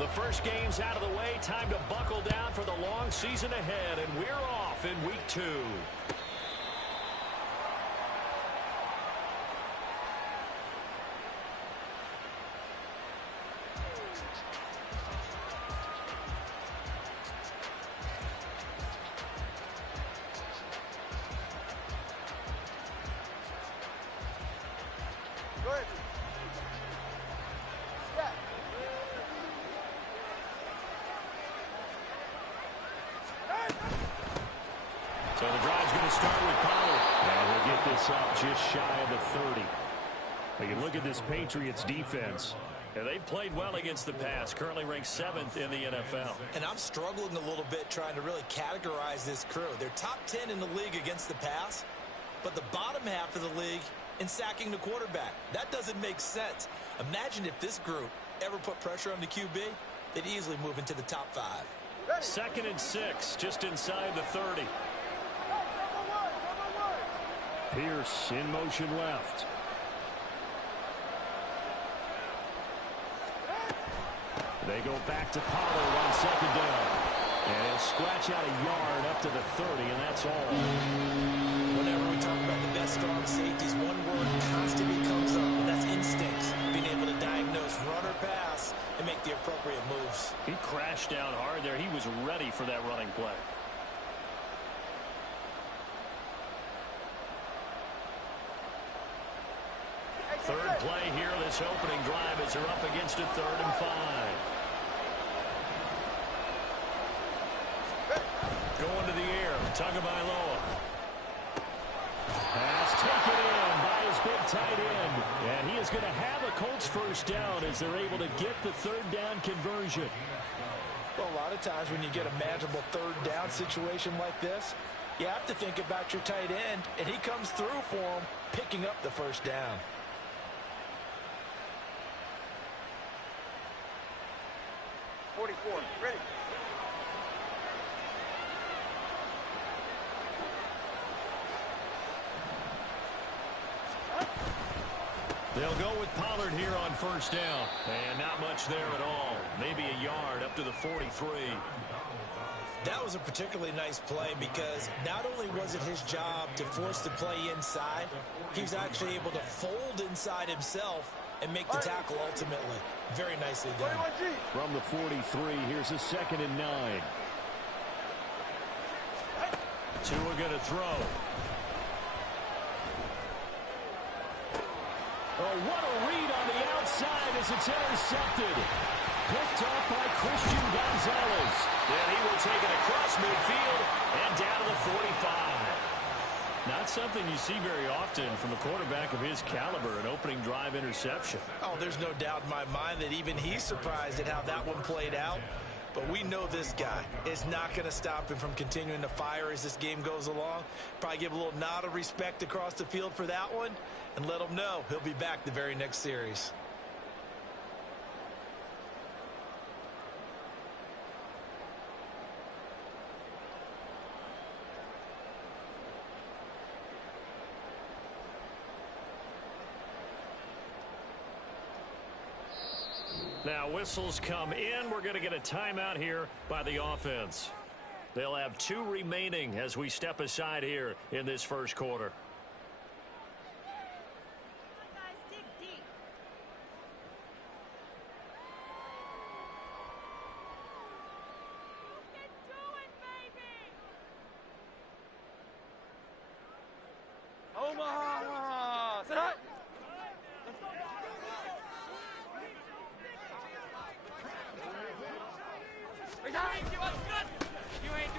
The first game's out of the way. Time to buckle down for the long season ahead, and we're off in week 2. So the drive's going to start with Pollard. And he'll get this up just shy of the 30. But you look at this Patriots defense. And they've played well against the pass, currently ranked 7th in the NFL. And I'm struggling a little bit trying to really categorize this crew. They're top 10 in the league against the pass, but the bottom half of the league in sacking the quarterback. That doesn't make sense. Imagine if this group ever put pressure on the QB, they'd easily move into the top 5. 2nd and 6, just inside the 30. Pierce in motion left. They go back to Pollard on 2nd down. And he'll scratch out a yard up to the 30, and that's all. Whenever we talk about the best strong safeties, one word constantly comes up, and that's instincts. Being able to diagnose run or pass and make the appropriate moves. He crashed down hard there. He was ready for that running play. Third play here, this opening drive as they're up against a 3rd and 5. Going to the air, Tagovailoa. Pass taken in by his big tight end. And he is going to have a Colts first down as they're able to get the 3rd down conversion. Well, a lot of times when you get a manageable 3rd down situation like this, you have to think about your tight end, and he comes through for him, picking up the 1st down. Ready. They'll go with Pollard here on 1st down. And not much there at all. Maybe a yard up to the 43. That was a particularly nice play because not only was it his job to force the play inside, he was actually able to fold inside himself and make the tackle ultimately. Very nicely done. From the 43, here's a 2nd and 9. Two are going to throw. Oh, what a read on the outside as it's intercepted. Picked off by Christian Gonzalez. And he will take it across midfield and down to the 45. Not something you see very often from a quarterback of his caliber, an opening drive interception. Oh, there's no doubt in my mind that even he's surprised at how that one played out. But we know this guy is not going to stop him from continuing to fire as this game goes along. Probably give a little nod of respect across the field for that one and let him know he'll be back the very next series. Now whistles come in. We're going to get a timeout here by the offense. They'll have 2 remaining as we step aside here in this first quarter.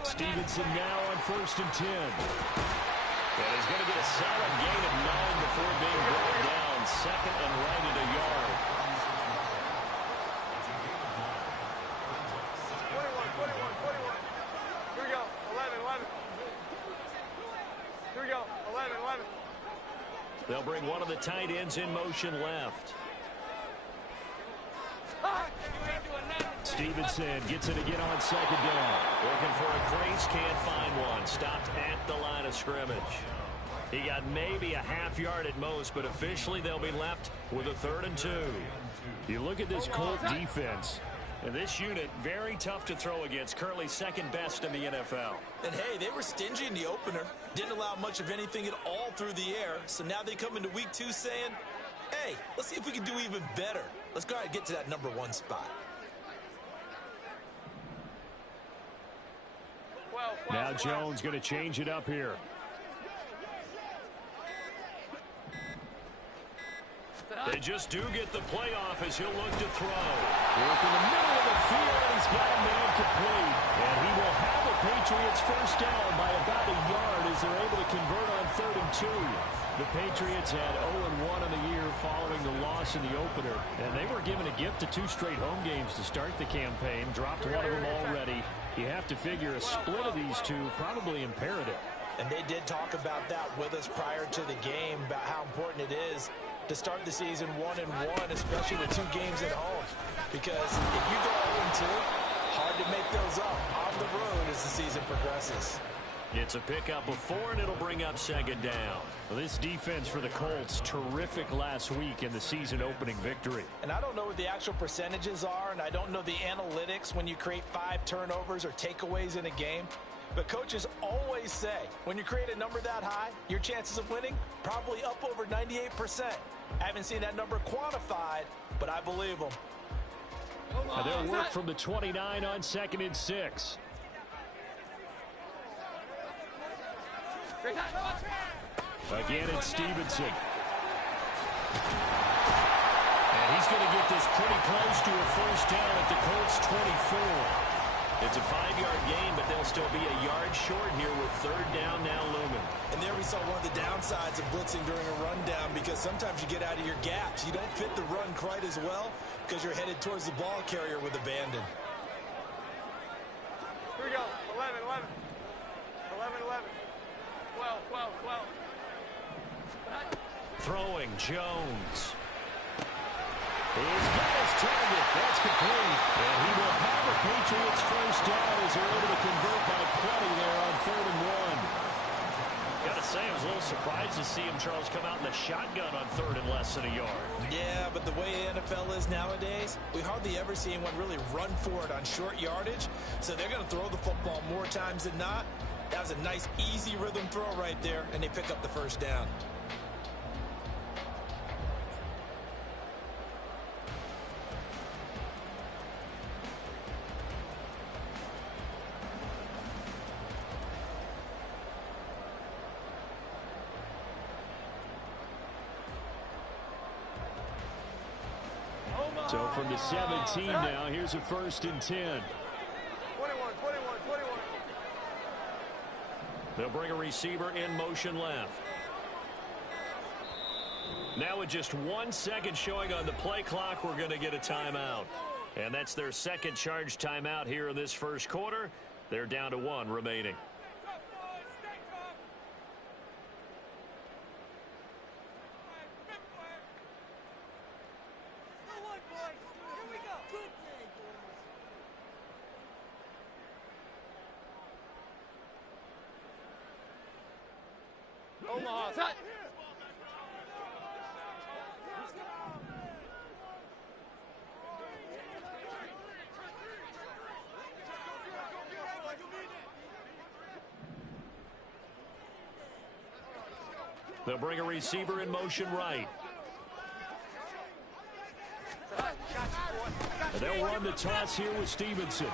Stevenson now on 1st and 10. And he's going to get a solid gain of 9 before being brought down. 2nd and right at a yard. 21. Here we go. 11. Here we go. 11. They'll bring one of the tight ends in motion left. Stevenson gets it again on 2nd down. Looking for a crease, can't find one. Stopped at the line of scrimmage. He got maybe a half yard at most, but officially they'll be left with a 3rd and 2. You look at this Colt defense. And this unit, very tough to throw against, currently second best in the NFL. And, hey, they were stingy in the opener. Didn't allow much of anything at all through the air. So now they come into week 2 saying, hey, let's see if we can do even better. Let's go ahead and get to that number 1 spot. Now Jones going to change it up here. They just do get the playoff as he'll look to throw. Work in the middle of the field, and he's got a man complete. And he will have the Patriots first down by about a yard as they're able to convert on 3rd and 2. The Patriots had 0-1 in the year following the loss in the opener. And they were given a gift of 2 straight home games to start the campaign. Dropped one of them already. You have to figure a split of these two probably imperative. And they did talk about that with us prior to the game, about how important it is to start the season 1-1, especially with 2 games at home. Because if you go 0-2, hard to make those up on the road as the season progresses. It's a pickup of 4, and it'll bring up 2nd down. Well, this defense for the Colts, terrific last week in the season-opening victory. And I don't know what the actual percentages are, and I don't know the analytics when you create 5 turnovers or takeaways in a game. But coaches always say, when you create a number that high, your chances of winning probably up over 98%. I haven't seen that number quantified, but I believe them. They'll work from the 29 on 2nd and 6. Again, it's Stevenson. And he's going to get this pretty close to a first down at the Colts 24. It's a 5-yard gain, but they'll still be a yard short here with 3rd down now looming. And there we saw one of the downsides of blitzing during a rundown, because sometimes you get out of your gaps. You don't fit the run quite as well because you're headed towards the ball carrier with abandon. Here we go. 11, 11. 11, 11. 12, 12, 12. Throwing Jones. He's got his target. That's complete. And he will have a Patriots first down as they're able to convert by plenty there on 3rd and 1. Got to say, I was a little surprised to see him, Charles, come out in the shotgun on 3rd and less than a yard. Yeah, but the way the NFL is nowadays, we hardly ever see anyone really run for it on short yardage. So they're going to throw the football more times than not. That was a nice, easy rhythm throw right there, and they pick up the first down. So from the 17 now, here's a 1st and 10. 21, 21, 21. They'll bring a receiver in motion left. Now with just 1 second showing on the play clock, we're going to get a timeout. And that's their 2nd charge timeout here in this first quarter. They're down to 1 remaining. Omaha, touch. They'll bring a receiver in motion right. They'll run the toss here with Stevenson.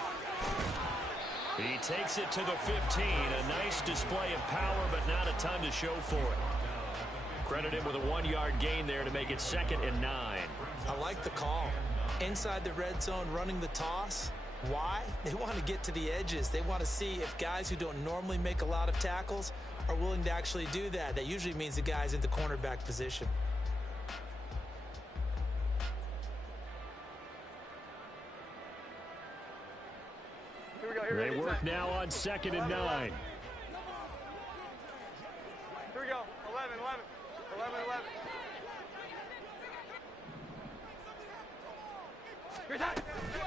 He takes it to the 15. A nice display of power, but not a ton to show for it. Credit him with a 1-yard gain there to make it 2nd and 9. I like the call. Inside the red zone, running the toss. Why? They want to get to the edges. They want to see if guys who don't normally make a lot of tackles are willing to actually do that. That usually means the guy's in the cornerback position. Here we go. They work now on 2nd and 9. Here we go. 11, 11. 11, 11.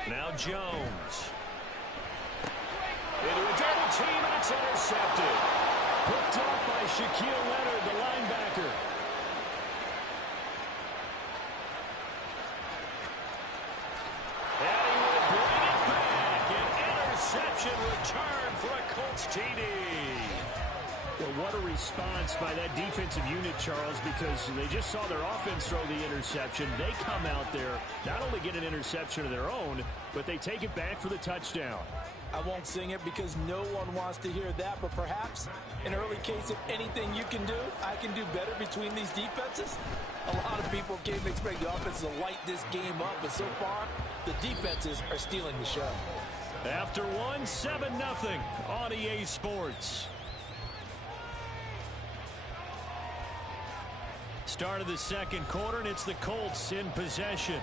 Now Jones. Into a double team, and it's intercepted. Picked up by Shaquille Leonard, the linebacker. And he will bring TD. Well, what a response by that defensive unit, Charles, because they just saw their offense throw the interception. They come out there, not only get an interception of their own, but they take it back for the touchdown. I won't sing it because no one wants to hear that, but perhaps an early case of anything you can do, I can do better between these defenses. A lot of people came to expect the offense to light this game up, but so far, the defenses are stealing the show. After one, 7-0 on EA Sports. Start of the second quarter, and it's the Colts in possession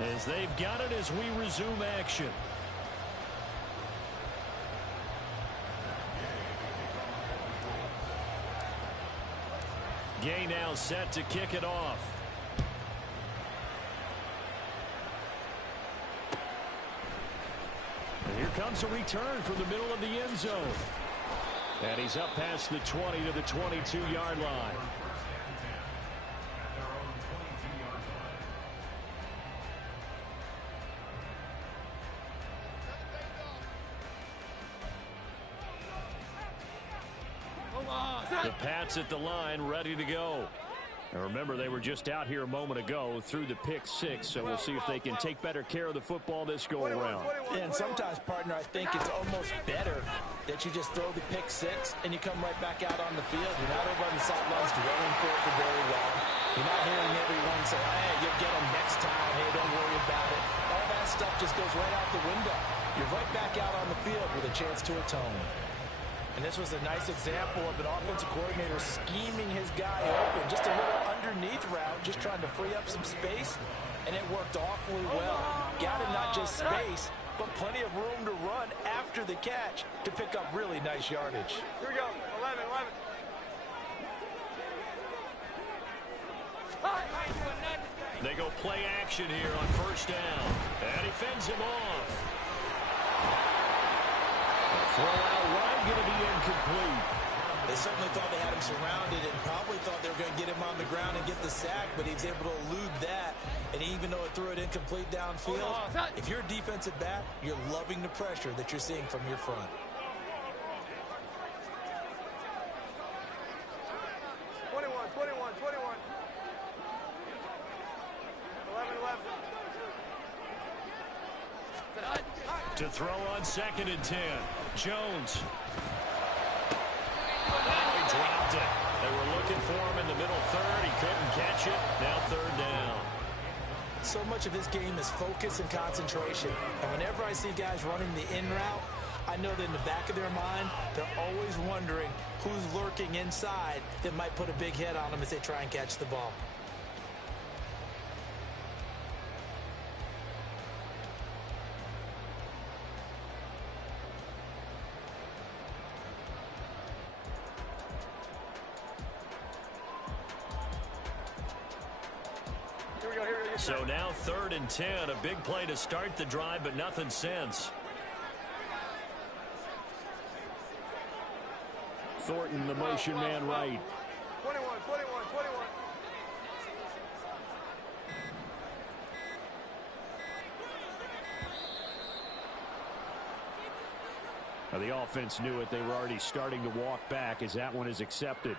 as they've got it as we resume action. Gay now set to kick it off. And here comes a return from the middle of the end zone. And he's up past the 20 to the 22-yard line. The Pats at the line, ready to go. And remember, they were just out here a moment ago through the pick six, so we'll see if they can take better care of the football this go-around. Yeah, and sometimes, partner, I think it's almost better that you just throw the pick six and you come right back out on the field. You're not over on the sidelines dwelling for it for very long. You're not hearing everyone say, hey, you'll get them next time. Hey, don't worry about it. All that stuff just goes right out the window. You're right back out on the field with a chance to atone. And this was a nice example of an offensive coordinator scheming his guy open. Just a little underneath route, just trying to free up some space. And it worked awfully well. Got him not just space, but plenty of room to run after the catch to pick up really nice yardage. Here we go. 11. They go play action here on first down. And he fends him off. Throw out wide, going to be incomplete. They certainly thought they had him surrounded and probably thought they were going to get him on the ground and get the sack, but he was able to elude that. And even though it threw it incomplete downfield, if you're a defensive back, you're loving the pressure that you're seeing from your front. 21. 11. To throw on 2nd and 10. Jones. Now he dropped it. They were looking for him in the middle third. He couldn't catch it. Now 3rd down. So much of his game is focus and concentration. And whenever I see guys running the in route, I know that in the back of their mind, they're always wondering who's lurking inside that might put a big hit on them as they try and catch the ball. So now 3rd and 10. A big play to start the drive, but nothing since. Thornton, the motion man right. 21. Now, the offense knew it. They were already starting to walk back as that one is accepted.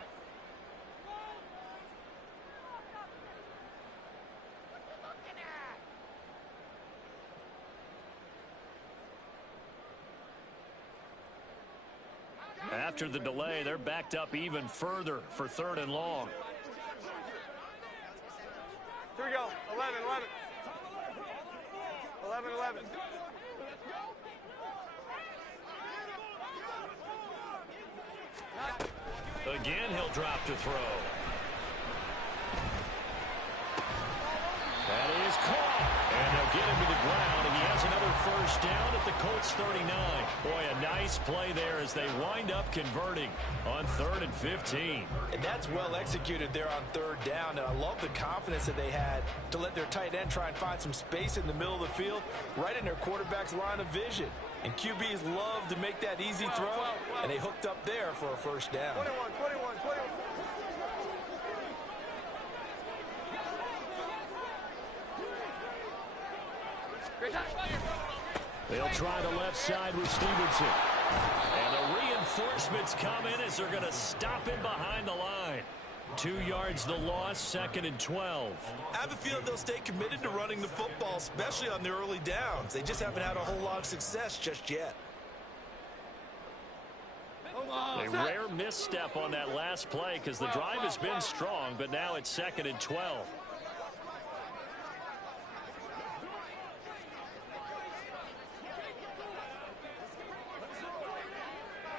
After the delay, they're backed up even further for 3rd and long. Here we go. 11. Again, he'll drop to throw. That is caught. And they'll get him to the ground, and he has another first down at the Colts 39. Boy, a nice play there as they wind up converting on 3rd and 15. And that's well executed there on 3rd down. And I love the confidence that they had to let their tight end try and find some space in the middle of the field, right in their quarterback's line of vision. And QBs love to make that easy throw, and they hooked up there for a first down. 21. They'll try the left side with Stevenson. And a reinforcements come in as they're going to stop in behind the line. 2 yards the loss, 2nd and 12. I have a feeling they'll stay committed to running the football, especially on the early downs. They just haven't had a whole lot of success just yet. A rare misstep on that last play because the drive has been strong, but now it's 2nd and 12.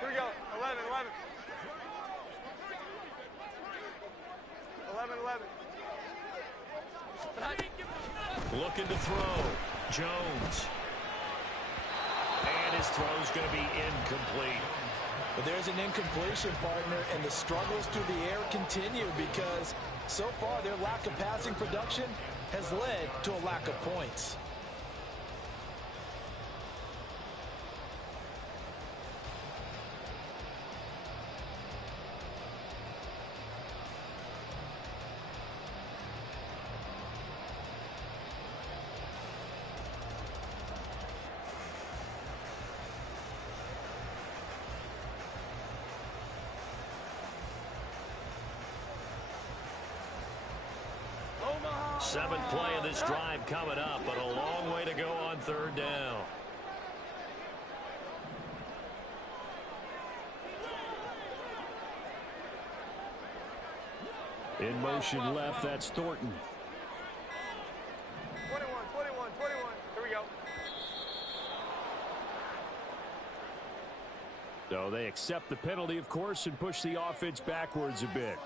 Here we go. 11, 11. 11, 11. Looking to throw. Jones. And his throw's going to be incomplete. But there's an incompletion, partner, and the struggles through the air continue because so far their lack of passing production has led to a lack of points. Seventh play of this drive coming up, but a long way to go on 3rd down. In motion left, that's Thornton. 21, 21, 21. Here we go. So they accept the penalty, of course, and push the offense backwards a bit.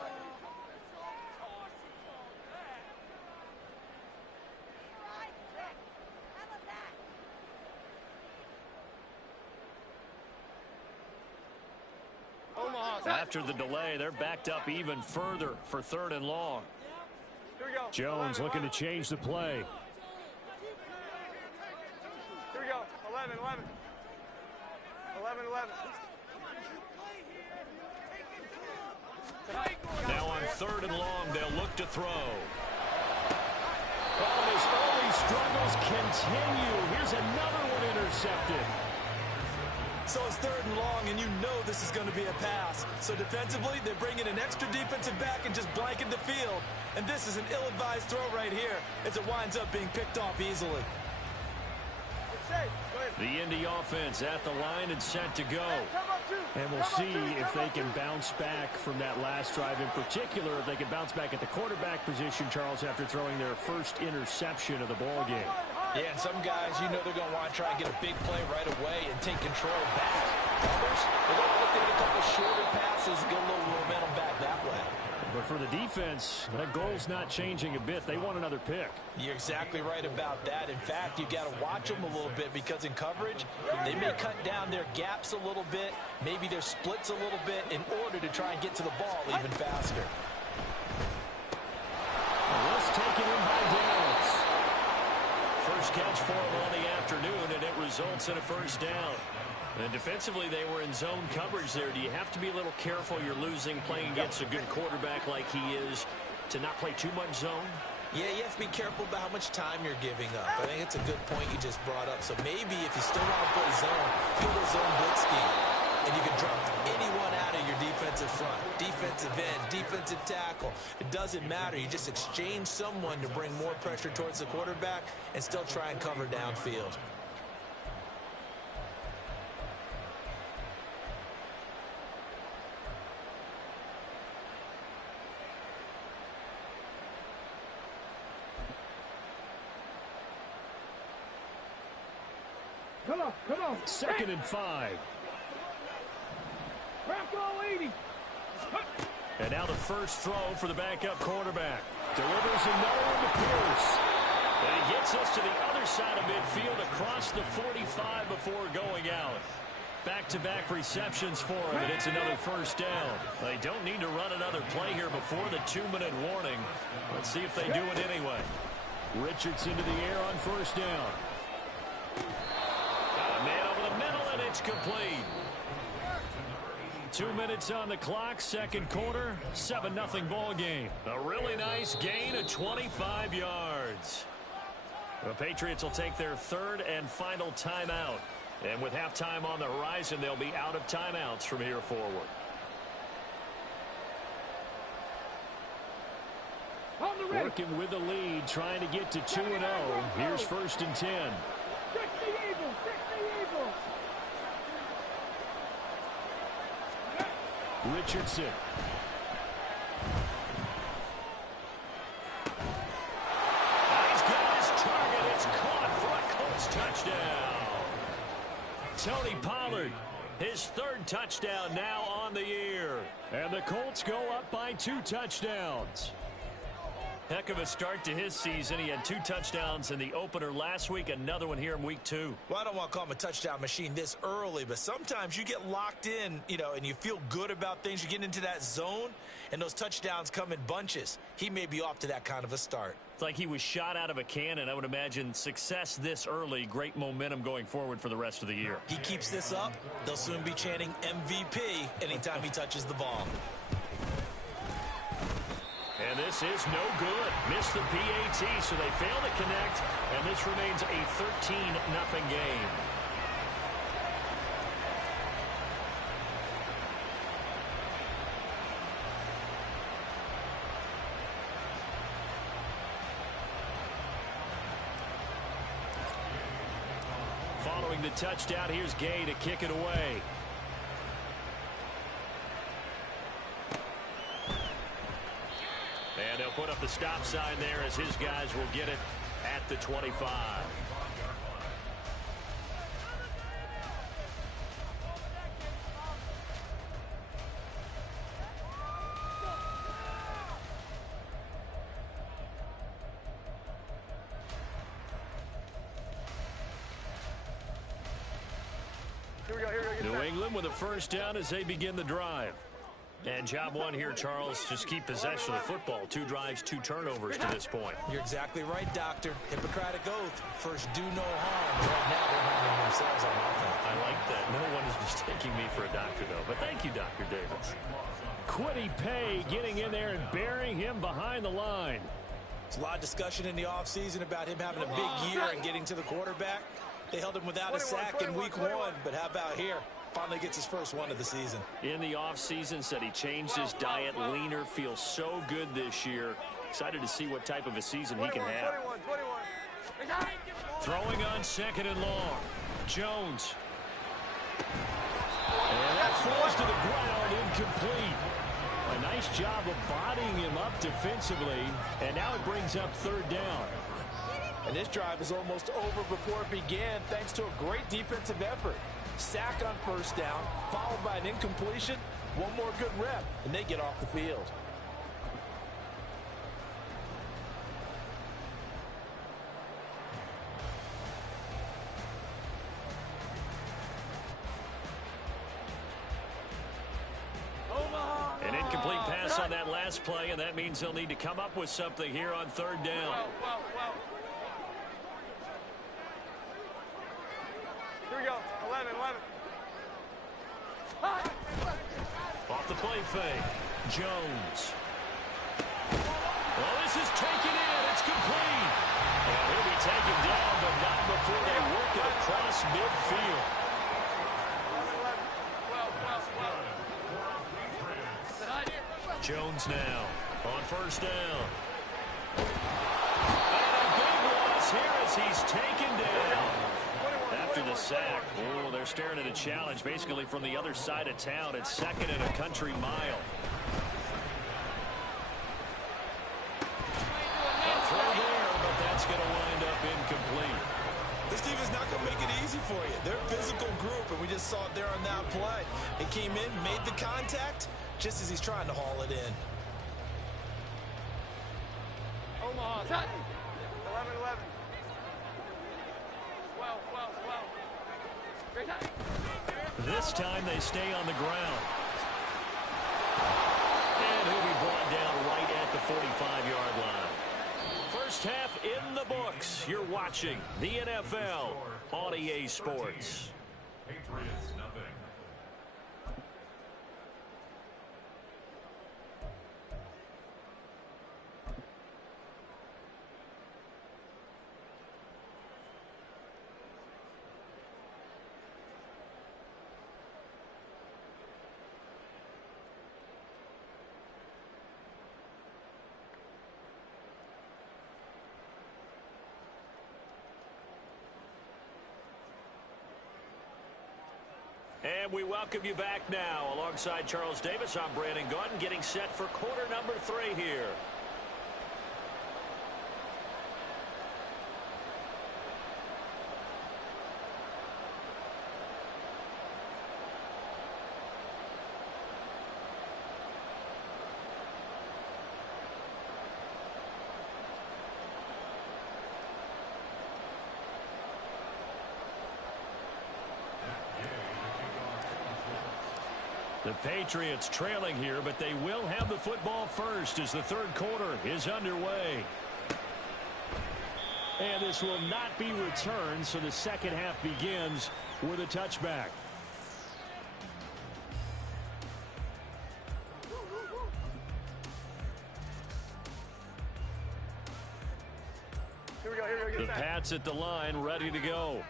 After the delay, they're backed up even further for 3rd and long. Here we go. Jones 11, looking 11. to change the play. Here we go. 11, 11. 11, 11. Now on 3rd and long, they'll look to throw. Oh, his early struggles continue. Here's another one intercepted. So it's 3rd and long, and you know this is going to be a pass. So defensively, they bring in an extra defensive back and just blanket the field. And this is an ill-advised throw right here as it winds up being picked off easily. The Indy offense at the line and set to go. And we'll see if they can bounce back from that last drive in particular, if they can bounce back at the quarterback position, Charles, after throwing their first interception of the ball game. Yeah, and some guys, you know they're going to want to try and get a big play right away and take control back. Others, they're going to look at a couple shorter passes and get a little momentum back that way. But for the defense, that goal's not changing a bit. They want another pick. You're exactly right about that. In fact, you got to watch them a little bit because in coverage, they may cut down their gaps a little bit, maybe their splits a little bit in order to try and get to the ball even faster. Let's take it in by Downs. First catch for him on the afternoon, and it results in a first down. And defensively, they were in zone coverage there. Do you have to be a little careful? You're losing playing against a good quarterback like he is to not play too much zone? Yeah, you have to be careful about how much time you're giving up. I think it's a good point you just brought up. So maybe if you still want to play zone, go to zone blitz scheme. And you can drop anyone out of your defensive front. Defensive end, defensive tackle. It doesn't matter. You just exchange someone to bring more pressure towards the quarterback and still try and cover downfield. Come on, come on. 2nd and 5. And now the first throw for the backup quarterback. Delivers a known to Pierce. And he gets us to the other side of midfield across the 45 before going out. Back-to-back receptions for him, and it's another first down. They don't need to run another play here before the 2-minute warning. Let's see if they do it anyway. Richardson to the air on first down. Got a man over the middle, and it's complete. 2 minutes on the clock, second quarter, 7-0 ball game. A really nice gain of 25 yards. The Patriots will take their third and final timeout. And with halftime on the horizon, they'll be out of timeouts from here forward. Working with the lead, trying to get to 2-0. Here's 1st and 10. Richardson. He's got his target. It's caught for a Colts touchdown. Tony Pollard, his 3rd touchdown now on the year. And the Colts go up by 2 touchdowns. Heck of a start to his season. He had 2 touchdowns in the opener last week, another one here in week 2. Well, I don't want to call him a touchdown machine this early, but sometimes you get locked in, and you feel good about things. You get into that zone, and those touchdowns come in bunches. He may be off to that kind of a start. It's like he was shot out of a cannon. I would imagine success this early, great momentum going forward for the rest of the year. He keeps this up, they'll soon be chanting MVP anytime he touches the ball. And this is no good. Missed the PAT, so they fail to connect, and this remains a 13-0 game. Following the touchdown, here's Gay to kick it away. And they'll put up the stop sign there as his guys will get it at the 25. New England with a 1st down as they begin the drive. And job 1 here, Charles, just keep possession of the football. 2 drives, 2 turnovers to this point. You're exactly right, Doctor. Hippocratic oath. First, do no harm. Right now, they're harming themselves on offense. I like that. No one is mistaking me for a doctor, though. But thank you, Dr. Davis. Quiddy Pay getting in there and burying him behind the line. There's a lot of discussion in the offseason about him having a big year and getting to the quarterback. They held him without a sack in week 1, but how about here? Finally gets his first one of the season. In the offseason, said he changed his diet, leaner, feels so good this year. Excited to see what type of a season he can have. 21. Throwing on 2nd and long. Jones. And that falls to the ground, incomplete. A nice job of bodying him up defensively, and now it brings up 3rd down. And this drive is almost over before it began, thanks to a great defensive effort. Sack on 1st down, followed by an incompletion. One more good rep, and they get off the field. An incomplete pass on that last play, and that means they'll need to come up with something here on 3rd down. Here we go. 11. Off the play fake. Jones. Well, this is taken in. It's complete. And he'll be taken down, but not before they work it across midfield. 12. Jones now on 1st down. And a big loss here as he's taken down. After the sack, they're staring at a challenge basically from the other side of town. It's 2nd and a country mile. A throw there, but that's going to wind up incomplete. This team is not going to make it easy for you. They're a physical group, and we just saw it there on that play. It came in, made the contact, just as he's trying to haul it in. Omaha. 11. 12. This time they stay on the ground. And he'll be brought down right at the 45-yard line. First half in the books. You're watching the NFL on EA Sports. Patriots, nothing. And we welcome you back now. Alongside Charles Davis, I'm Brandon Gaudin, getting set for quarter number 3 here. The Patriots trailing here, but they will have the football first as the third quarter is underway. And this will not be returned, so the second half begins with a touchback. Here we go. The Pats at the line, ready to go.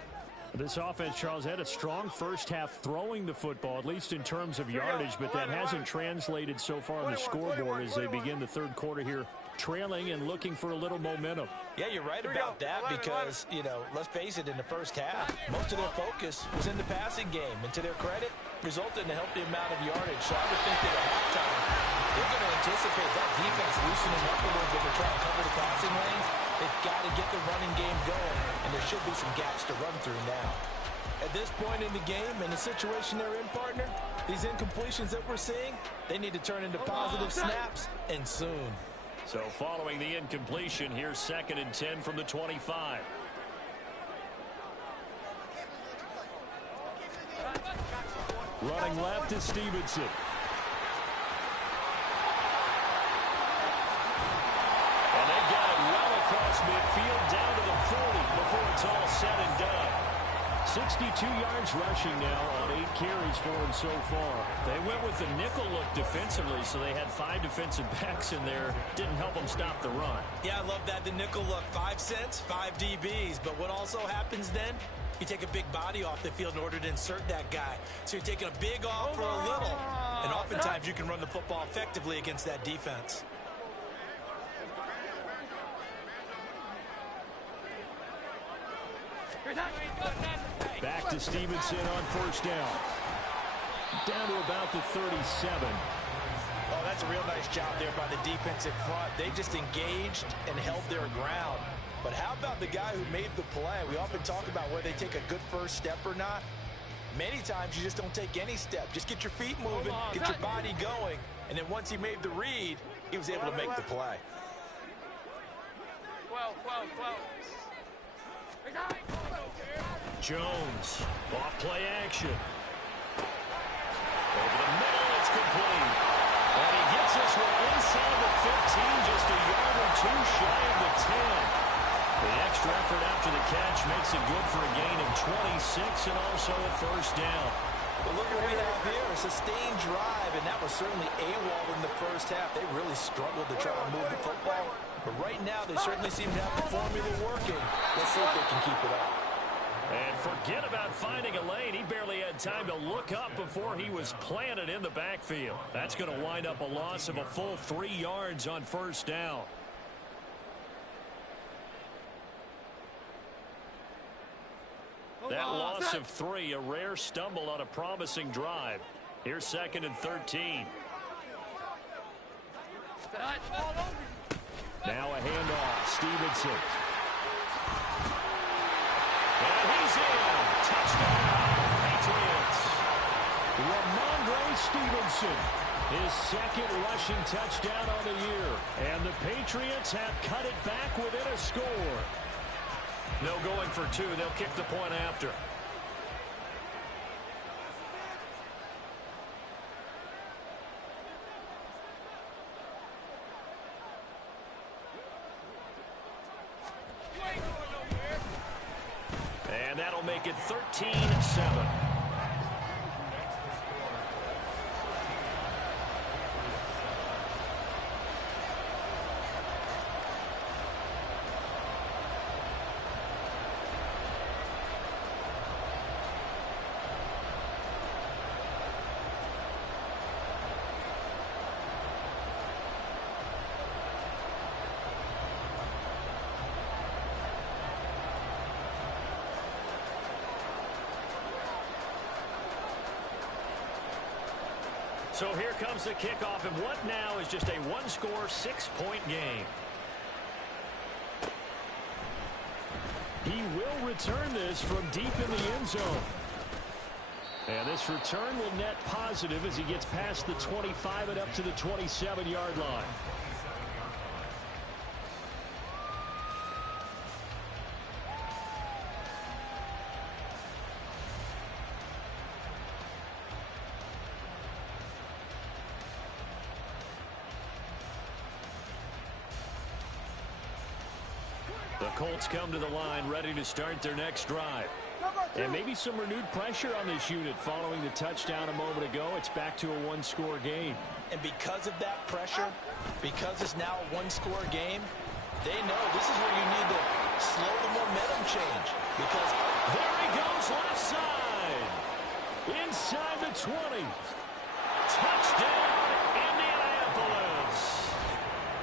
This offense, Charles, had a strong first half throwing the football, at least in terms of yardage, but that hasn't translated so far on the scoreboard as they begin the third quarter here, trailing and looking for a little momentum. Yeah, you're right about that because, let's face it, in the first half, most of their focus was in the passing game. And to their credit, resulted in a healthy amount of yardage. So I would think that at halftime, they're going to anticipate that defense loosening up a little bit to try and cover the passing lanes. They've got to get the running game going, and there should be some gaps to run through now. At this point in the game and the situation they're in, partner, these incompletions that we're seeing, they need to turn into positive snaps, and soon. So following the incompletion, here's 2nd and 10 from the 25. Running left is Stevenson. And they got it well across midfield down to the 40 before it's all said and done. 62 yards rushing now on 8 carries for him so far. They went with the nickel look defensively, so they had 5 defensive backs in there. Didn't help them stop the run. Yeah, I love that. The nickel look, 5 cents, 5 DBs. But what also happens then, you take a big body off the field in order to insert that guy. So you're taking a big off for a little. And oftentimes you can run the football effectively against that defense. Back to Stevenson on first down. Down to about the 37. Oh, that's a real nice job there by the defensive front. They just engaged and held their ground. But how about the guy who made the play? We often talk about whether they take a good first step or not. Many times you just don't take any step. Just get your feet moving, get your body going. And then once he made the read, he was able to make the play. 12. Jones, off play action. Over the middle, it's complete. And he gets this one inside the 15, just a yard or 2 shy of the 10. The extra effort after the catch makes it good for a gain of 26 and also a first down. Well, look what we have here, a sustained drive, and that was certainly AWOL in the first half. They really struggled to try and move the football. But right now, they certainly seem to have the formula working. Let's see if they can keep it up. And forget about finding a lane. He barely had time to look up before he was planted in the backfield. That's going to wind up a loss of a full 3 yards on first down. That loss of 3, a rare stumble on a promising drive. Here's 2nd and 13. Now a handoff. Stevenson. And he's in. Touchdown, Patriots. Ramondre Stevenson. His 2nd rushing touchdown on the year. And the Patriots have cut it back within a score. No going for 2. They'll kick the point after. And that'll make it 13-7. So here comes the kickoff, and what now is just a one-score, 6-point game. He will return this from deep in the end zone. And this return will net positive as he gets past the 25 and up to the 27-yard line. The Colts come to the line ready to start their next drive. And maybe some renewed pressure on this unit following the touchdown a moment ago. It's back to a one-score game. And because of that pressure, because it's now a one-score game, they know this is where you need to slow the momentum change. Because there he goes left side. Inside the 20. Touchdown, Indianapolis.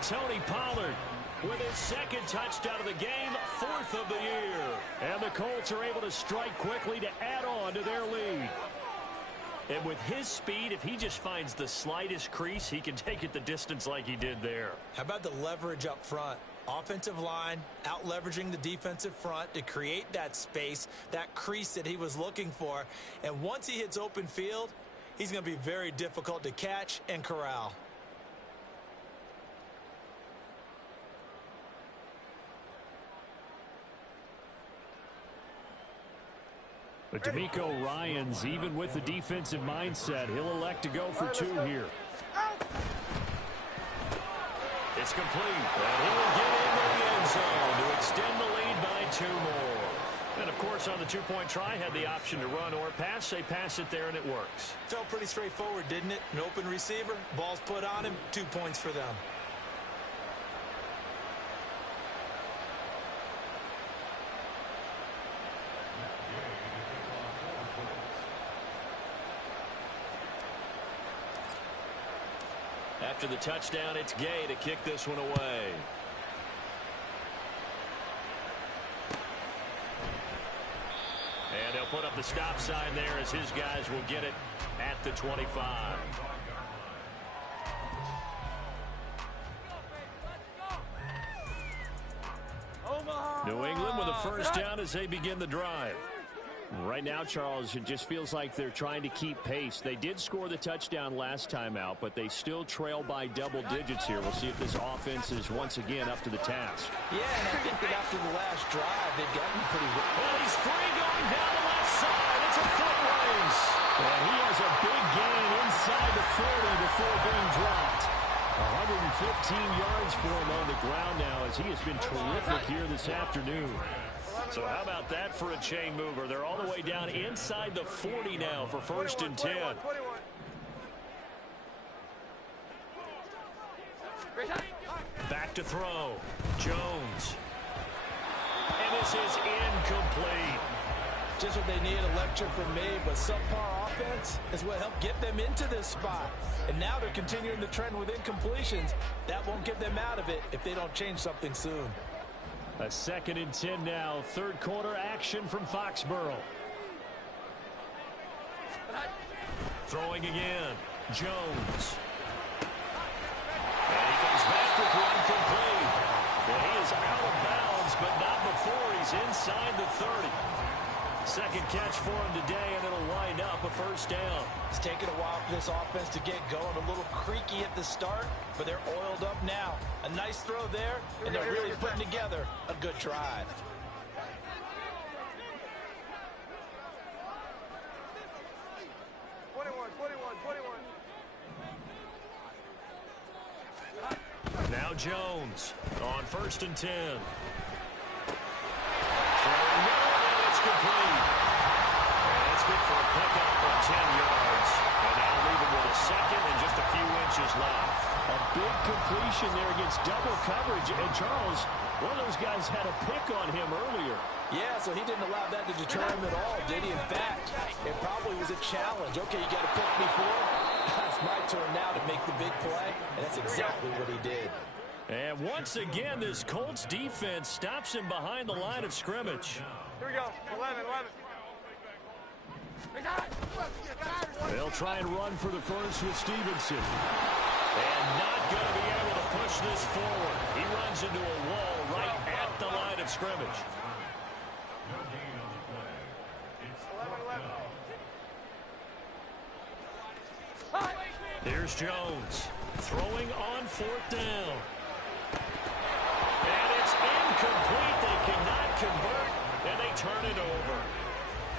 Tony Pollard with his second touchdown of the game, 4th of the year. And the Colts are able to strike quickly to add on to their lead. And with his speed, if he just finds the slightest crease, he can take it the distance like he did there. How about the leverage up front? Offensive line out leveraging the defensive front to create that space, that crease that he was looking for. And once he hits open field, he's going to be very difficult to catch and corral. But DeMeco Ryans, even with the defensive mindset, he'll elect to go for 2 here. It's complete. And he will get into the end zone to extend the lead by 2 more. And, of course, on the 2-point try, had the option to run or pass. They pass it there, and it works. Felt pretty straightforward, didn't it? An open receiver, ball's put on him, 2 points for them. After the touchdown, it's Gay to kick this one away. And they'll put up the stop sign there as his guys will get it at the 25. New England with a first down as they begin the drive. Right now, Charles, it just feels like they're trying to keep pace. They did score the touchdown last time out, but they still trail by double digits here. We'll see if this offense is once again up to the task. yeah, and I think that after the last drive, they've gotten pretty well. Well, he's free going down the left side. It's a foot race. And he has a big gain inside the 40 before being dropped. 115 yards for him on the ground now as he has been terrific here this afternoon. So how about that for a chain mover? They're all the way down inside the 40 now for 1st and 10. Back to throw. Jones. And this is incomplete. Just what they need, a lecture from me, but subpar offense is what helped get them into this spot. And now they're continuing the trend with incompletions. That won't get them out of it if they don't change something soon. A 2nd and 10 now. 3rd quarter action from Foxborough. Throwing again. Jones. And he comes back with one complete. And he is out of bounds, but not before he's inside the 30. 2nd catch for him today, and it'll wind up a first down. It's taken a while for this offense to get going. A little creaky at the start, but they're oiled up now. A nice throw there, and they're really putting together a good drive. Now Jones on 1st and 10. Complete. And that's good for a pickup of 10 yards. And that'll leave him with a 2nd and just a few inches left. A big completion there against double coverage. And Charles, one of those guys had a pick on him earlier. Yeah, so he didn't allow that to deter him at all, did he? In fact, it probably was a challenge. Okay, you got to pick me for it. It's my turn now to make the big play. And that's exactly what he did. And once again, this Colts defense stops him behind the line of scrimmage. Here we go. 11. They'll try and run for the first with Stevenson. And not going to be able to push this forward. He runs into a wall right at the line of scrimmage. No gain on the play. It's 11-11. Here's Jones throwing on fourth down. And it's incomplete. They cannot convert, and they turn it over.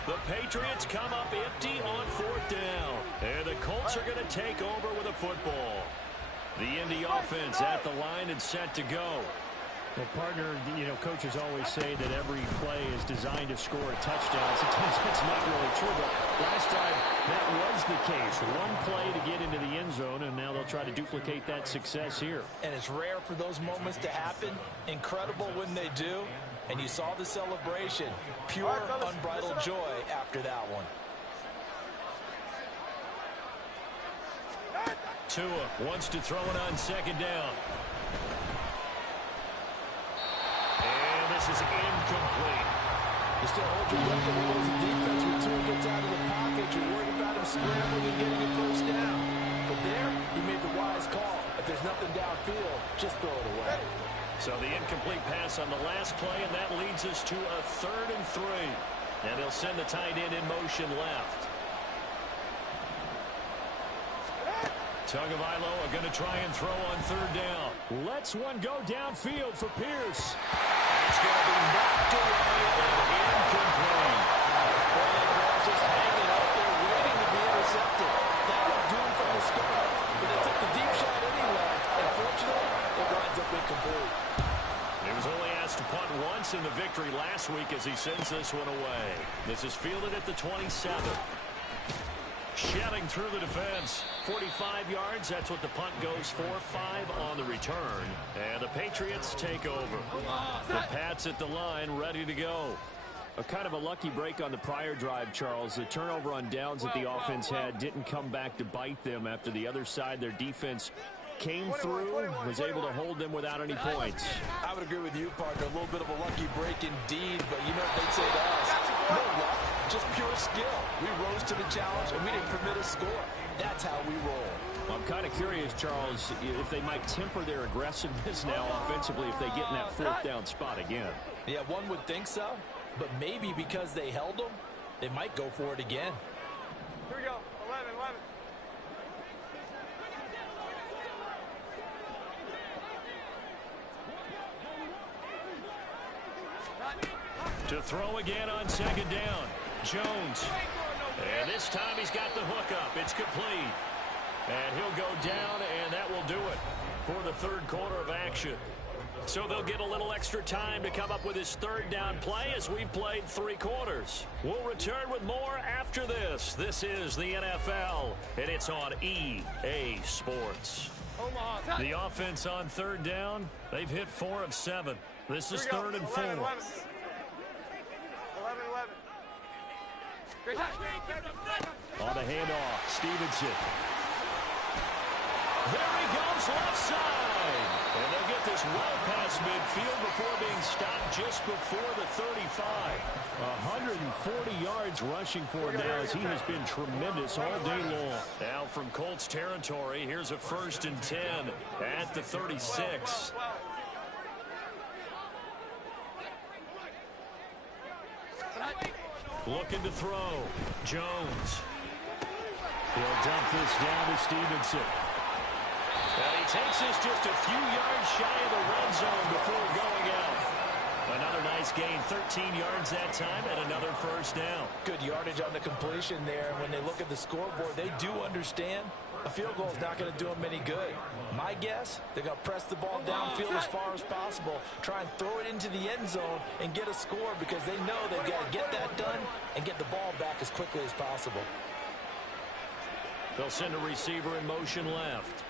The Patriots come up empty on fourth down. And the Colts are going to take over with a football. The Indy offense at the line and set to go. Well, partner, coaches always say that every play is designed to score a touchdown. Sometimes that's not really true, but last time that was the case. One play to get into the end zone, and now they'll try to duplicate that success here. And it's rare for those moments to happen. Incredible when they do. And you saw the celebration. Pure, unbridled joy after that one. Tua wants to throw it on second down. And this is incomplete. You still hold your breath as the defense when Tua gets out of the pocket. You're worried about him scrambling and getting a first down. But there, he made the wise call. If there's nothing downfield, just throw it away. So the incomplete pass on the last play, and that leads us to a 3rd and 3. And they'll send the tight end in motion left. Tagovailoa are going to try and throw on 3rd down. Let's one go downfield for Pierce. It's going to be knocked away and incomplete. Well, the ball's just hanging out there waiting to be intercepted. That would do him from the start. But they took the deep shot anyway. And fortunately, it winds up incomplete. He was only asked to punt once in the victory last week as he sends this one away. This is fielded at the 27. Shedding through the defense. 45 yards, that's what the punt goes for. 5 on the return. And the Patriots take over. The Pats at the line, ready to go. A kind of a lucky break on the prior drive, Charles. The turnover on downs that the offense had didn't come back to bite them after the other side. Their defense came through, was able to hold them without any points. I would agree with you, partner. A little bit of a lucky break indeed, but you know what they'd say to us? No luck, just pure skill. We rose to the challenge, and we didn't permit a score. That's how we roll. I'm kind of curious, Charles, if they might temper their aggressiveness now offensively if they get in that 4th down spot again. Yeah, one would think so, but maybe because they held them, they might go for it again. Here we go. 11-11. To throw again on second down. Jones. And this time he's got the hook up. It's complete. And he'll go down, and that will do it for the 3rd quarter of action. So they'll get a little extra time to come up with his 3rd down play as we've played 3 quarters. We'll return with more after this. This is the NFL, and it's on EA Sports. The offense on 3rd down, they've hit 4 of 7. This is 3rd and 4. 11-11. On the handoff, Stevenson. There he goes left side. And they'll get this well past midfield before being stopped just before the 35. 140 yards rushing for him now as he has been tremendous all day long. Now from Colts territory, here's a 1st and 10 at the 36. Looking to throw. Jones. He'll dump this down to Stevenson. And he takes this just a few yards shy of the red zone before going out. Another nice gain, 13 yards that time, and another 1st down. Good yardage on the completion there. And when they look at the scoreboard, they do understand a field goal is not going to do them any good. My guess, they're going to press the ball downfield as far as possible, try and throw it into the end zone and get a score because they know they've got to get that done and get the ball back as quickly as possible. They'll send a receiver in motion left.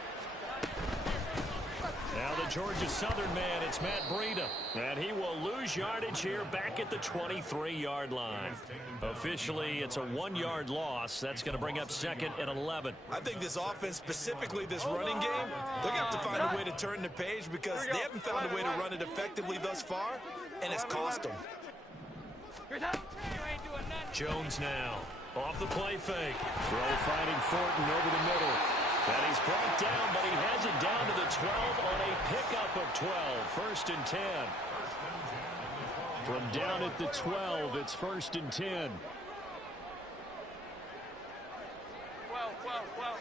Now the Georgia Southern man, it's Matt Breida. And he will lose yardage here back at the 23-yard line. Officially, it's a 1-yard loss. That's going to bring up 2nd and 11. I think this offense, specifically this running game, they're going to have to find a way to turn the page because they haven't found a way to run it effectively thus far, and it's cost them. Jones now. Off the play fake. Throw finding Thornton over the middle. And he's brought down, but he has it down to the 12 on a pickup of 12. First and 10. From down at the 12, it's first and 10. 12, 12, 12.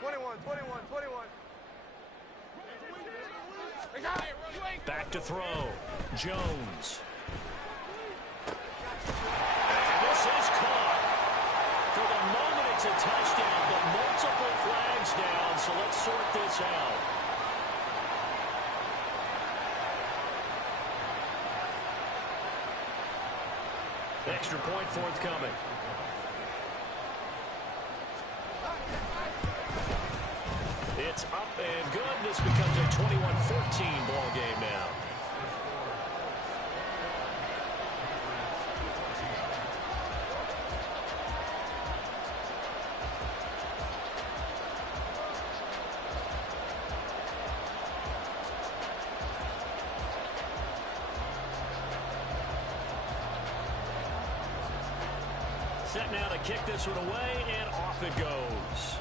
21, 21, 21. Back to throw. Jones. And this is caught. For the moment, it's a touchdown, but multiple flags down, so let's sort this out. Extra point forthcoming. It's up and good. This becomes a 21-14 ball game now. Set now to kick this one away, and off it goes.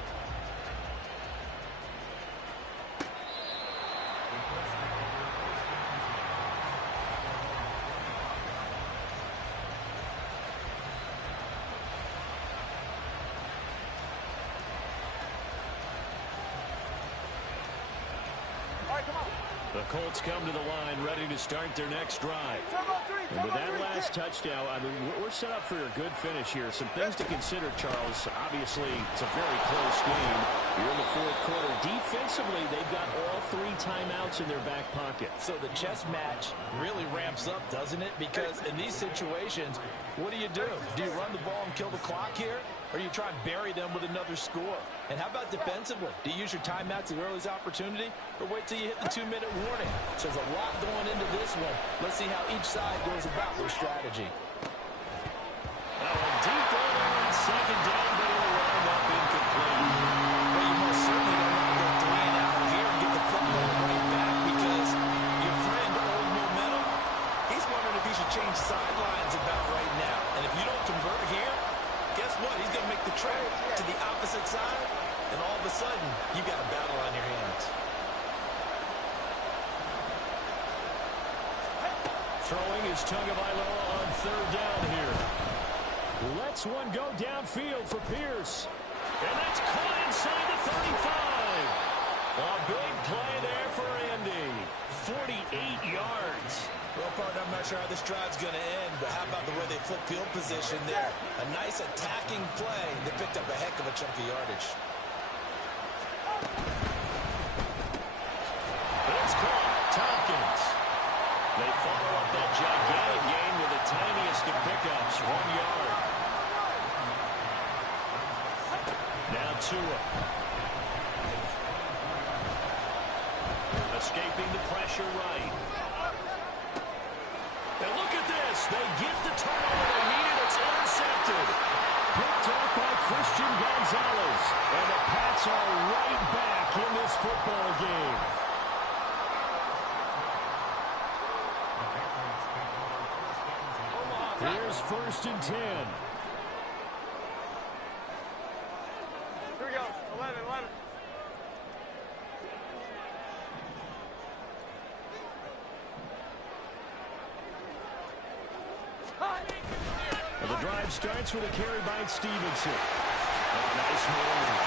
The Colts come to the line, ready to start their next drive. And with that last touchdown, I mean, we're set up for a good finish here. Some things to consider, Charles. Obviously, it's a very close game. You're in the fourth quarter. Defensively, they've got all 3 timeouts in their back pocket. So the chess match really ramps up, doesn't it? Because in these situations, what do? Do you run the ball and kill the clock here? Or do you try and bury them with another score? And how about defensively? Do you use your timeouts at the earliest opportunity? Or wait till you hit the 2-minute warning? So there's a lot going into this one. Let's see how each side goes about their strategy. Deep on second down, but it'll wind up incomplete. Well, you most certainly don't want to go 3 and out here and get the football right back because your friend, Old Momentum, he's wondering if he should change sidelines about right now. And if you don't convert here, guess what? He's going to make the trip to the opposite side, and all of a sudden, you've got a battle on your hands. Throwing is Tagovailoa on third down here. Lets one go downfield for Pierce. And that's caught inside the 35. A big play there for Andy. 48 yards. Well, partner, I'm not sure how this drive's going to end, but how about the way they flip field position there? A nice attacking play. They picked up a heck of a chunk of yardage. It's caught. Tompkins. They follow up that gigantic gain with the tiniest of pickups, 1 yard. Now Tua. Escaping the pressure right. And look at this. They get the turnover they needed. It's intercepted. Picked up by Christian Gonzalez. And the Pats are right back in this football game. Here's first and 10. Here we go. 11, 11. Well, the drive starts with a carry by Stevenson. Oh, nice move.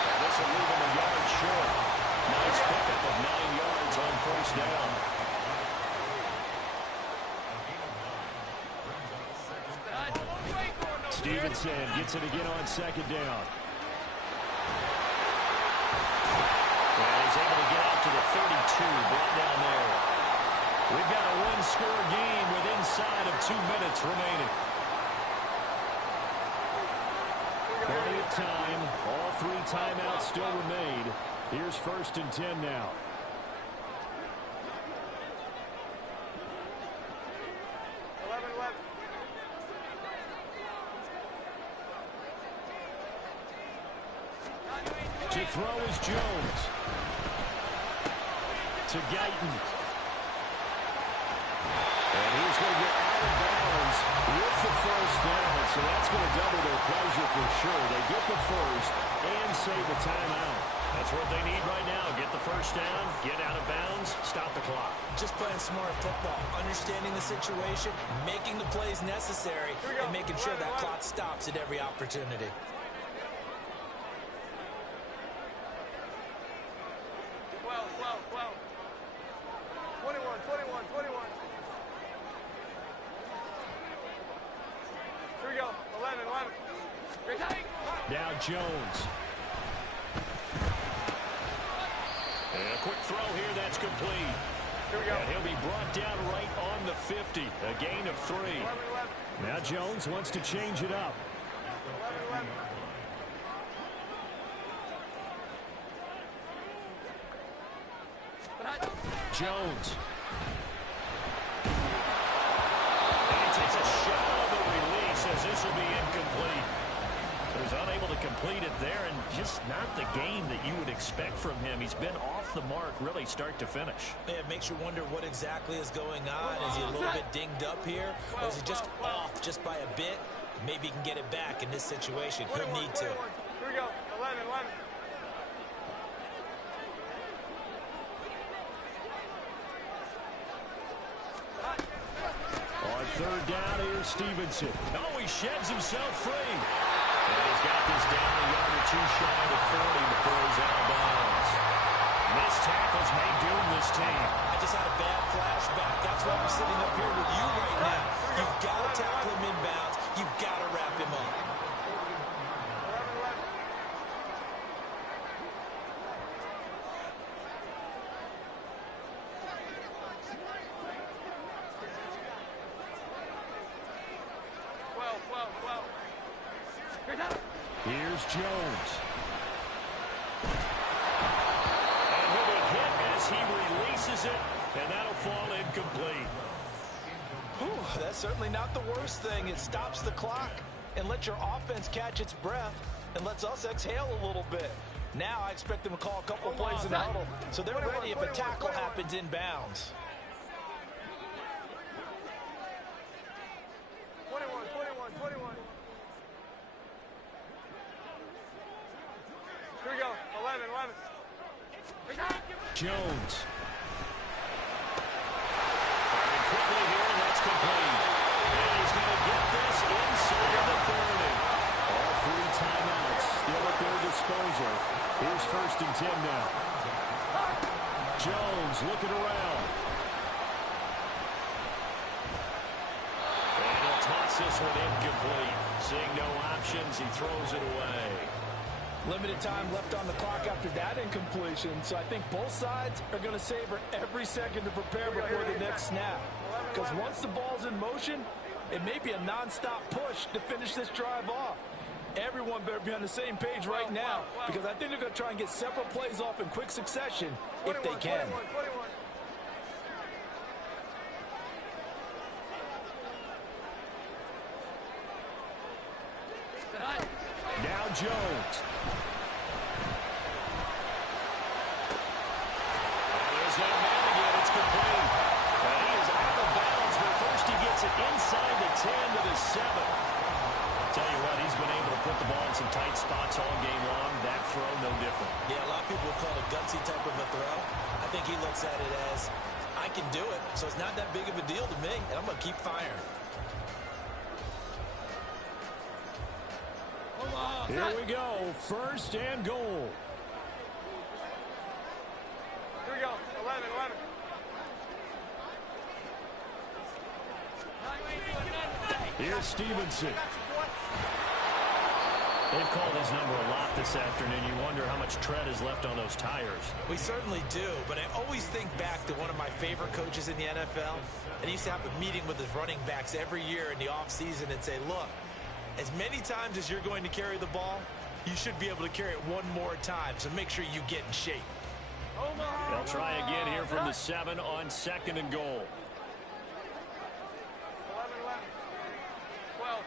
And this will leave him a yard short. Nice pickup of 9 yards on first down. Stevenson gets it again on second down. And he's able to get out to the 32, brought down there. We've got a one-score game with inside of 2 minutes remaining. Plenty of time. All 3 timeouts still remain. Here's first and 10 now. To throw is Jones. To Guyton. And he's is going to get out of bounds with the first down, so that's going to double their pleasure for sure. They get the first and save a timeout. That's what they need right now. Get the first down, get out of bounds, stop the clock. Just playing smart football, understanding the situation, making the plays necessary, and making sure that clock stops at every opportunity. Now Jones. And a quick throw here, that's complete. And he'll be brought down right on the 50. A gain of 3. Now Jones wants to change it up. Jones. And he takes a shot of the release as this will be incomplete. So he's unable to complete it there, and just not the game that you would expect from him. He's been off the mark really start to finish. Yeah, it makes you wonder what exactly is going on. Is he a little bit dinged up here, or is he just off just by a bit? Maybe he can get it back in this situation. He'll need to. Here we go. 11. On third down, here's Stevenson. Oh, he sheds himself free. And he's got this down a yard or two shy of 40 before he's out of bounds. Missed tackles may doom this team. I just had a bad flashback. That's why I'm sitting up here with you right now. You've got to tackle him inbounds. You've got to wrap him up. Here's Jones. And he'll be hit as he releases it, and that'll fall incomplete. Whew, that's certainly not the worst thing. It stops the clock and lets your offense catch its breath and lets us exhale a little bit. Now I expect them to call a couple plays in the huddle, so they're ready if a tackle happens inbounds. 21. Here we go. 11. Jones. Firing quickly here, and that's complete. And he's going to get this inside the 30. All 3 timeouts still at their disposal. Here's 1st and 10 now. Jones looking around. And he'll toss this one incomplete. Seeing no options, he throws it away. Limited time left on the clock after that incompletion, so I think both sides are going to savor every second to prepare before the next snap. Because once the ball's in motion, it may be a non-stop push to finish this drive off. Everyone better be on the same page right now, because I think they're going to try and get several plays off in quick succession if they can. 21. Now Jones. There's that man again. It's complete. And he is out of bounds, but first he gets it inside the 10 to the 7. Tell you what, he's been able to put the ball in some tight spots all game long. That throw, no different. Yeah, a lot of people would call it a gutsy type of a throw. I think he looks at it as, I can do it, so it's not that big of a deal to me, and I'm going to keep firing. Here we go. 1st and goal. Here we go. 11. Here's Stevenson. They've called his number a lot this afternoon. You wonder how much tread is left on those tires. We certainly do, but I always think back to one of my favorite coaches in the NFL, and he used to have a meeting with his running backs every year in the offseason and say, look, as many times as you're going to carry the ball, you should be able to carry it one more time, so make sure you get in shape. They'll try again here from the 7 on 2nd and goal. 12.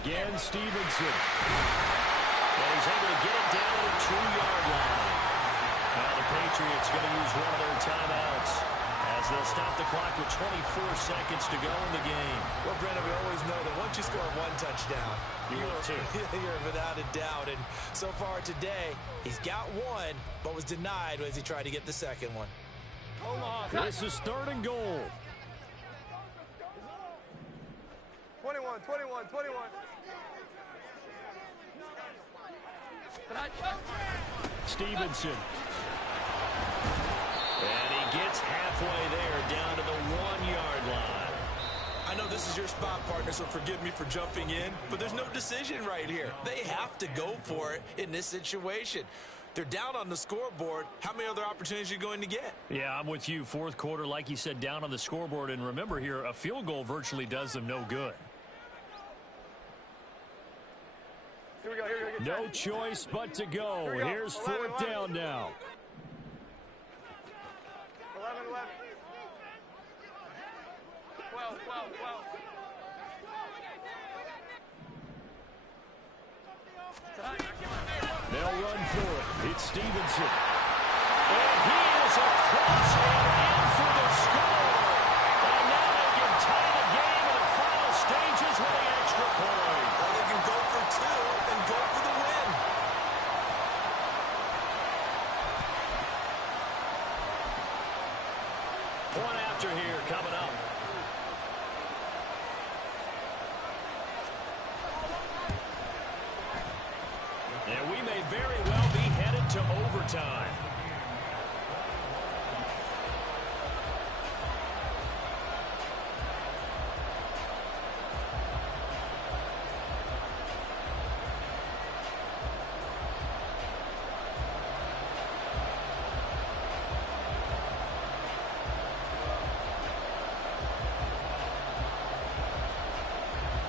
Again, Stevenson. And he's able to get it down to the 2-yard line. Now the Patriots going to use one of their timeouts as they'll stop the clock with 24 seconds to go in the game. Well, Brennan, we always know that once you score one touchdown, you're without a doubt. And so far today, he's got one, but was denied as he tried to get the second one. This is 3rd and goal. 21, 21, 21. Stevenson. And he gets halfway there down to the 1-yard line. I know this is your spot, partner, so forgive me for jumping in, but there's no decision right here. They have to go for it in this situation. They're down on the scoreboard. How many other opportunities are you going to get? Yeah, I'm with you. 4th quarter, like you said, down on the scoreboard. And remember here, a field goal virtually does them no good. Here we go, here we go. No choice but to go. Here's 4th down now. 11, 11. 12, 12, 12. They'll run for it. It's Stevenson. And he is across and in for the score. And now they can tie the game in the final stages with the extra point. Well, they can go for 2 and go for the win. Point after here coming up. And we may very well be headed to overtime.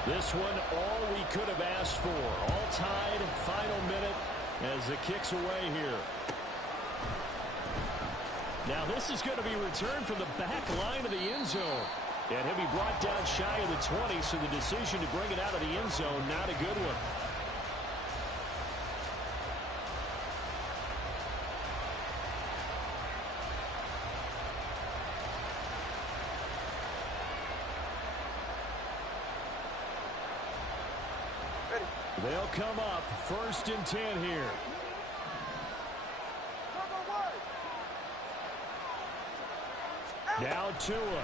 This one, all we could have asked for. All tied, final minute as the kick's away here. Now this is going to be returned from the back line of the end zone. And he'll be brought down shy of the 20, so the decision to bring it out of the end zone, not a good one. They'll come up 1st and 10 here. Now Tua.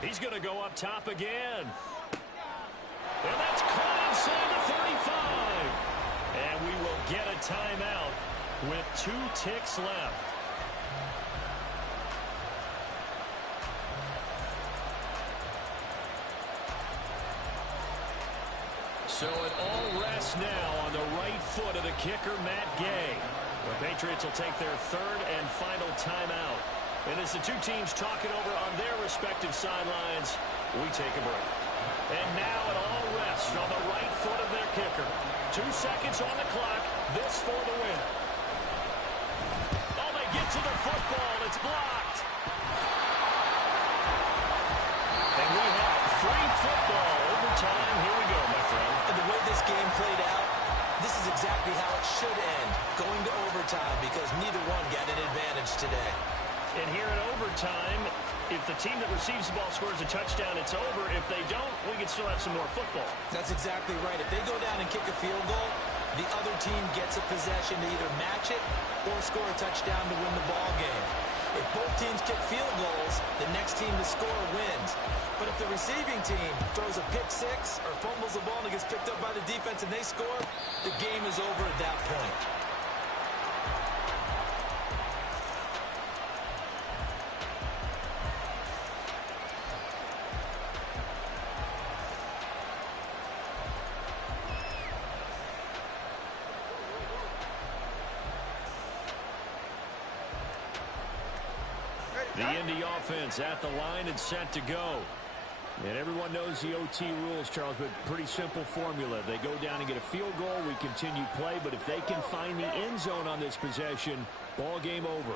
He's going to go up top again. And that's caught inside the 35. And we will get a timeout with 2 ticks left. So it all rests now on the right foot of the kicker, Matt Gay. The Patriots will take their 3rd and final timeout. And as the 2 teams talk it over on their respective sidelines, we take a break. And now it all rests on the right foot of their kicker. 2 seconds on the clock. This for the win. Oh, they get to the football. It's blocked. And we have free football. Overtime. Here we go, my friend. And the way this game played out, this is exactly how it should end, going to overtime, because neither one got an advantage today. And here in overtime, if the team that receives the ball scores a touchdown, it's over. If they don't, we can still have some more football. That's exactly right. If they go down and kick a field goal, the other team gets a possession to either match it or score a touchdown to win the ball game. If both teams kick field goals, the next team to score wins. But if the receiving team throws a pick 6 or fumbles the ball and it gets picked up by the defense and they score, the game is over at that point. The Indy offense at the line and set to go. And everyone knows the OT rules, Charles, but pretty simple formula. They go down and get a field goal, we continue play, but if they can find the end zone on this possession, ball game over.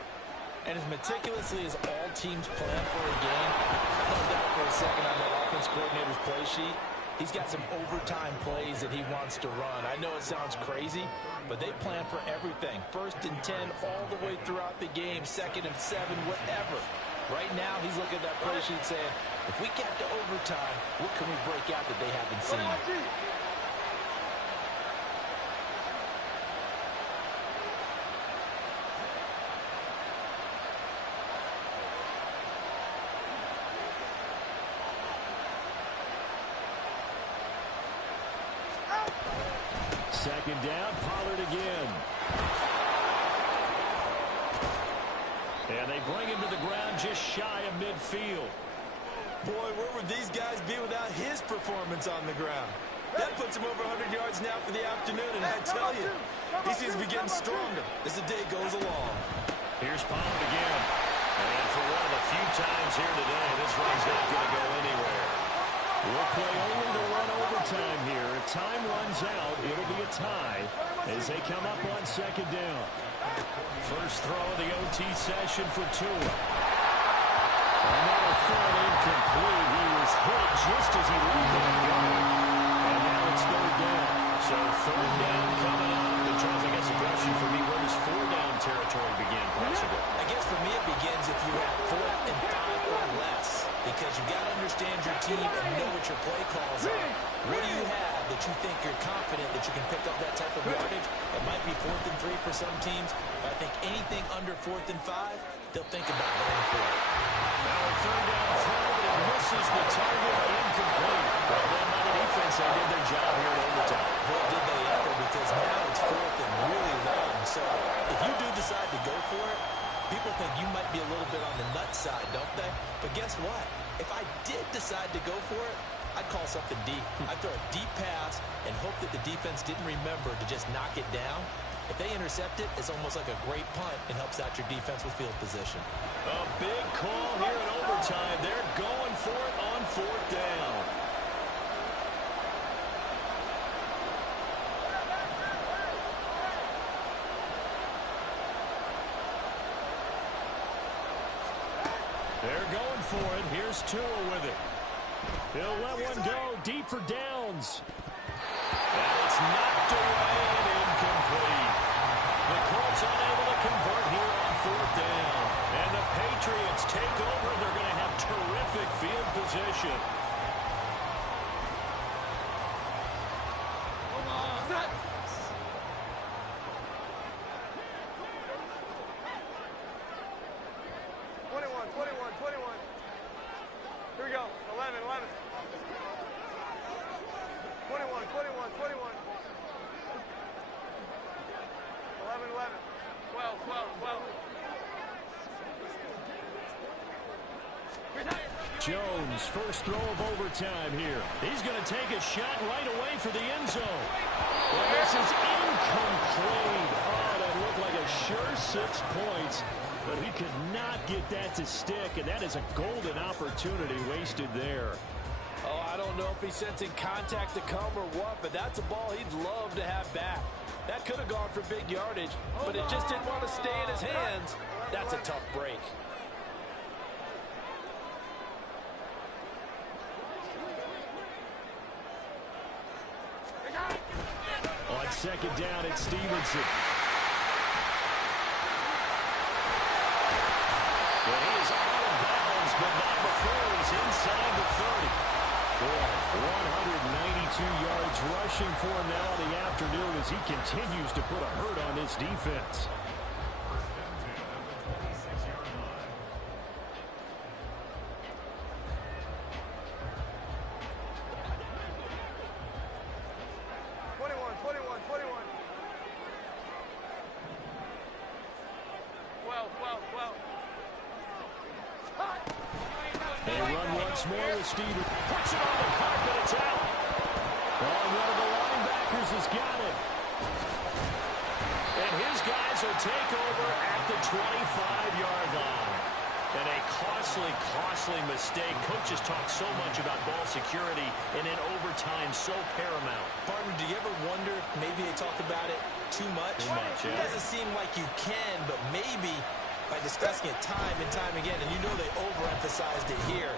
And as meticulously as all teams plan for a game, I held out for a second on that offense coordinator's play sheet. He's got some overtime plays that he wants to run. I know it sounds crazy, but they plan for everything. 1st and 10 all the way throughout the game, 2nd and 7, whatever. Right now, he's looking at that play sheet saying, if we get to overtime, what can we break out that they haven't seen? Second down, Pollard again. And they bring him to the ground just shy of midfield. Boy, where would these guys be without his performance on the ground? That puts him over 100 yards now for the afternoon, and I tell you, he seems to be getting stronger as the day goes along. Here's Pollard again. And for one of the few times here today, this run's not going to go anywhere. We'll play only the one overtime here. If time runs out, it'll be a tie as they come up on second down. First throw of the OT session for Tua. Another throw incomplete. He was hit just as he let that go. And now it's third down. So third down coming up. And Charles, I guess the question for me, where does 4-down territory begin possibly? I guess for me it begins if you're at 4th and 5 or less. Because you've got to understand your team and know what your play calls are. What do you have that you think you're confident that you can pick up that type of yardage? It might be 4th and 3 for some teams. But I think anything under 4th and 5, they'll think about going for it. Now a third down throw, but it misses the target, incomplete. Well, then by the defense, they did their job here in overtime. Boy, did they ever, because now it's 4th and really long. So if you do decide to go for it, people think you might be a little bit on the nut side, don't they? But guess what? If I did decide to go for it, I'd call something deep. I'd throw a deep pass and hope that the defense didn't remember to just knock it down. If they intercept it, it's almost like a great punt and helps out your defense with field position. A big call here in overtime. They're going for it on 4th down. They're going for it. Here's Tua with it. He'll let one go deep for downs. And it's knocked away and incomplete. The Colts unable to convert here on 4th down. And the Patriots take over. They're going to have terrific field position. Here we go. 11, 11. 21, 21, 21. 11, 11. 12, 12, 12. Jones, first throw of overtime here. He's going to take a shot right away for the end zone. Well, this is incomplete. Oh, that looked like a sure 6 points. But he could not get that to stick, and that is a golden opportunity wasted there. Oh, I don't know if he's sensing contact to come or what, but that's a ball he'd love to have back. That could have gone for big yardage, but it just didn't want to stay in his hands. That's a tough break. On second down, it's Stevenson. Well, he is out of bounds, but not before he's inside the 30. Boy, 192 yards rushing for him now in the afternoon as he continues to put a hurt on this defense. More with Stevenson. Puts it on the carpet. It's out. Oh, one of the linebackers has got it. And his guys will take over at the 25-yard line. And a costly mistake. Coaches talk so much about ball security, and in overtime, so paramount. Partner, do you ever wonder, maybe they talk about it too much? Too much, yeah. It doesn't seem like you can, but maybe by discussing it time and time again, and you know they overemphasized it here.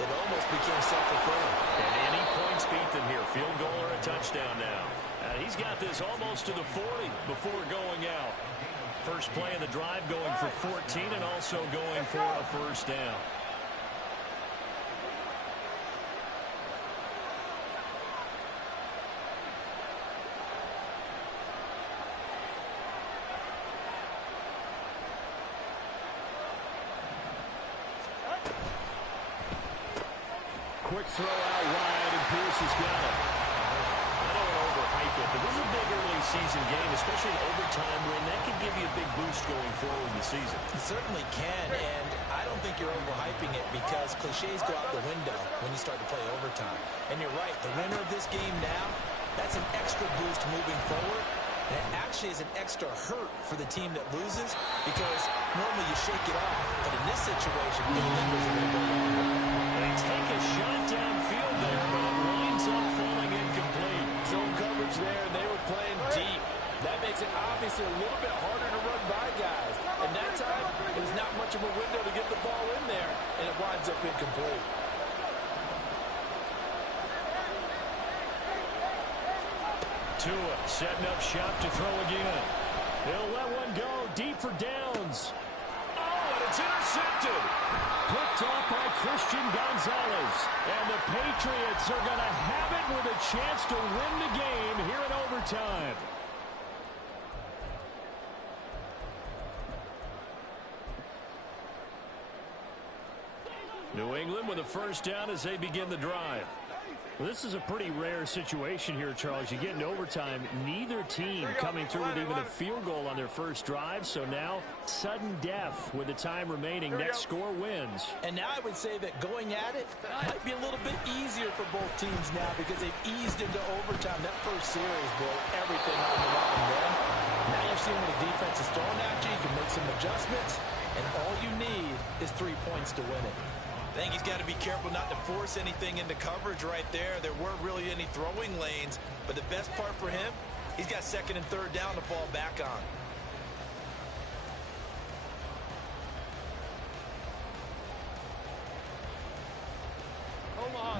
It almost became self-fulfilling. And any points beat them here. Field goal or a touchdown now. And he's got this almost to the 40 before going out. First play of the drive going for 14 and also going for a first down. Quick throw out wide, and Pierce has got it. I don't want to overhype it, but this is a big early season game, especially an overtime win. That can give you a big boost going forward in the season. It certainly can, and I don't think you're overhyping it because cliches go out the window when you start to play overtime. And you're right, the winner of this game now, that's an extra boost moving forward. And it actually is an extra hurt for the team that loses because normally you shake it off. But in this situation, it lingers a little bit longer. They take a shot downfield there, but it winds up falling incomplete. Zone coverage there, and they were playing deep. That makes it obviously a little bit harder to run by guys. And that time, there's not much of a window to get the ball in there, and it winds up incomplete. Tua setting up shop to throw again. He'll let one go deep for downs. Oh, and it's intercepted. Picked off by Christian Gonzalez. And the Patriots are going to have it with a chance to win the game here in overtime. New England with a first down as they begin the drive. Well, this is a pretty rare situation here, Charles. You get in overtime, neither team coming through with even a field goal on their first drive. So now, sudden death with the time remaining. Next score wins. And now I would say that going at it might be a little bit easier for both teams now because they've eased into overtime. That first series broke everything on the line then. Now you're seeing what the defense is throwing at you. You can make some adjustments, and all you need is 3 points to win it. I think he's got to be careful not to force anything into coverage right there. There weren't really any throwing lanes, but the best part for him, he's got second and third down to fall back on.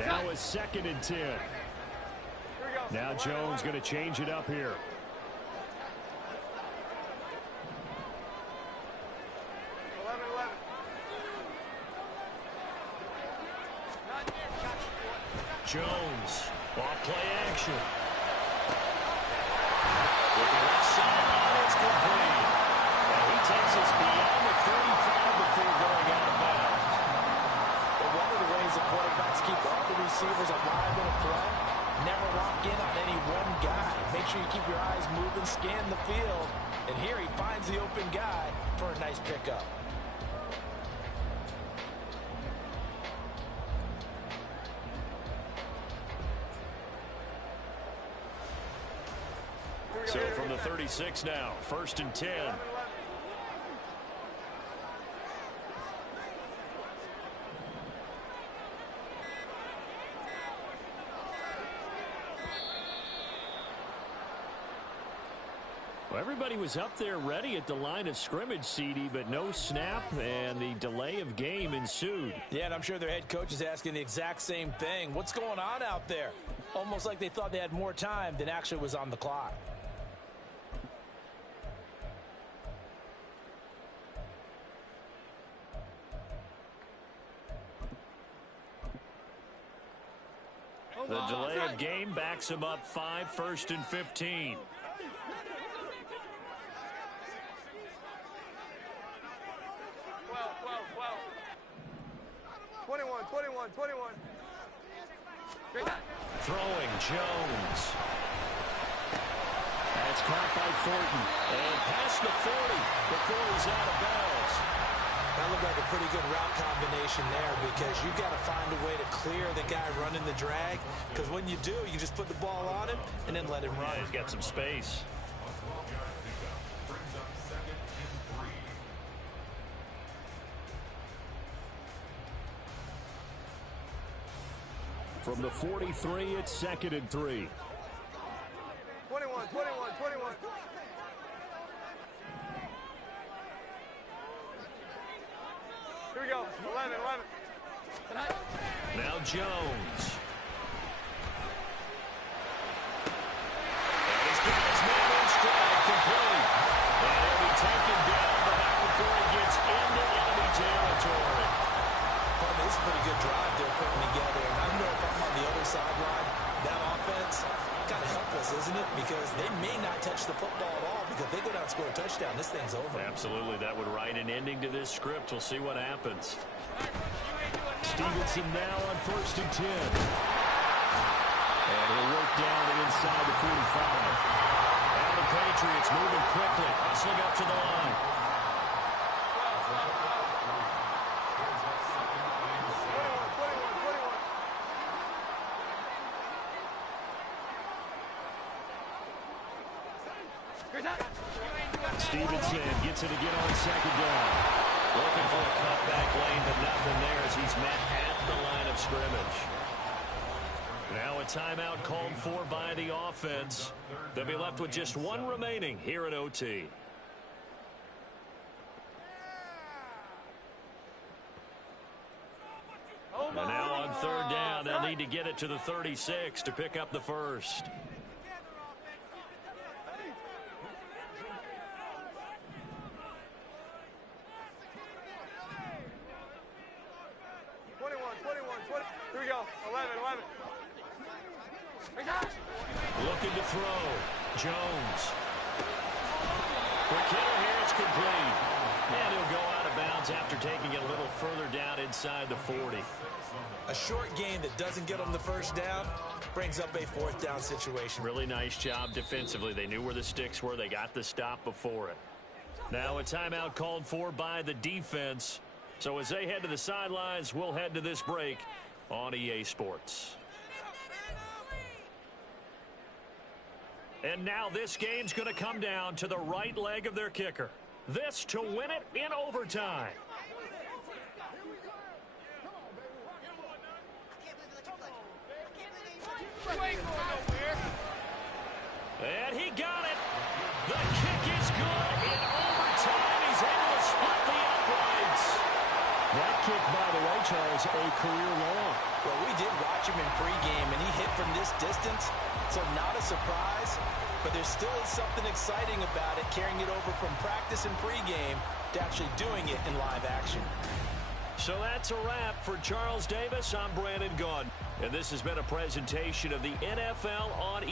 Now a 2nd and 10. Now Jones going to change it up here. Jones, off play action. Looking left sideline, it's complete. And he takes us beyond the 35 before going out of bounds. But one of the ways that quarterbacks keep all the receivers alive in a play, never lock in on any one guy. Make sure you keep your eyes moving, scan the field. And here he finds the open guy for a nice pickup. So from the 36 now, 1st and 10. 'Well, everybody was up there ready at the line of scrimmage, CD, but no snap, and the delay of game ensued. Yeah, and I'm sure their head coach is asking the exact same thing. What's going on out there? Almost like they thought they had more time than actually was on the clock. The delay of game backs him up 5, 1st and 15. 21. Throwing Jones. That's caught by Thornton. And past the 40 before he's out of bounds. That looked like a pretty good route combination there because you've got to find a way to clear the guy running the drag. Because when you do, you just put the ball on him and then let him run. Yeah, he's got some space. From the 43, it's 2nd and 3. 21. Here we go. 11, 11. Now Jones. And he's got his man in stride, complete. And he'll be taken down, but not before he gets into enemy territory. Well, this is a pretty good drive they're putting together. And I know if I'm on the other sideline, that offense, kind of helpless, isn't it? Because they may not touch the football at all, because if they go down and score a touchdown, this thing's over. Absolutely. That would write an ending to this script. We'll see what happens. Stevenson now on 1st and 10. And he'll work down and inside the 45. And the Patriots moving quickly, hustling up to the line. 21. Stevenson gets it again on 2nd down. Looking for a cutback lane, but nothing there as he's met at the line of scrimmage. Now a timeout called for by the offense. They'll be left with just one remaining here at OT. And now on 3rd down, they'll need to get it to the 36 to pick up the first. 21. Here we go. 11. Looking to throw. Jones. Quick hitter here. It's complete. And he'll go out of bounds after taking it a little further down inside the 40. A short game that doesn't get them the first down brings up a 4th down situation. Really nice job defensively. They knew where the sticks were. They got the stop before it. Now a timeout called for by the defense. So as they head to the sidelines, we'll head to this break on EA Sports. And now this game's going to come down to the right leg of their kicker. This to win it in overtime. And he got it. The kick is good in overtime. He's able to split the uprights. That kick, by the way, Charles, a career long. Well, we did watch him in pregame, and he hit from this distance, so not a surprise. But there still is something exciting about it, carrying it over from practice and pregame to actually doing it in live action. So that's a wrap for Charles Davis. I'm Brandon Gaudin, and this has been a presentation of the NFL on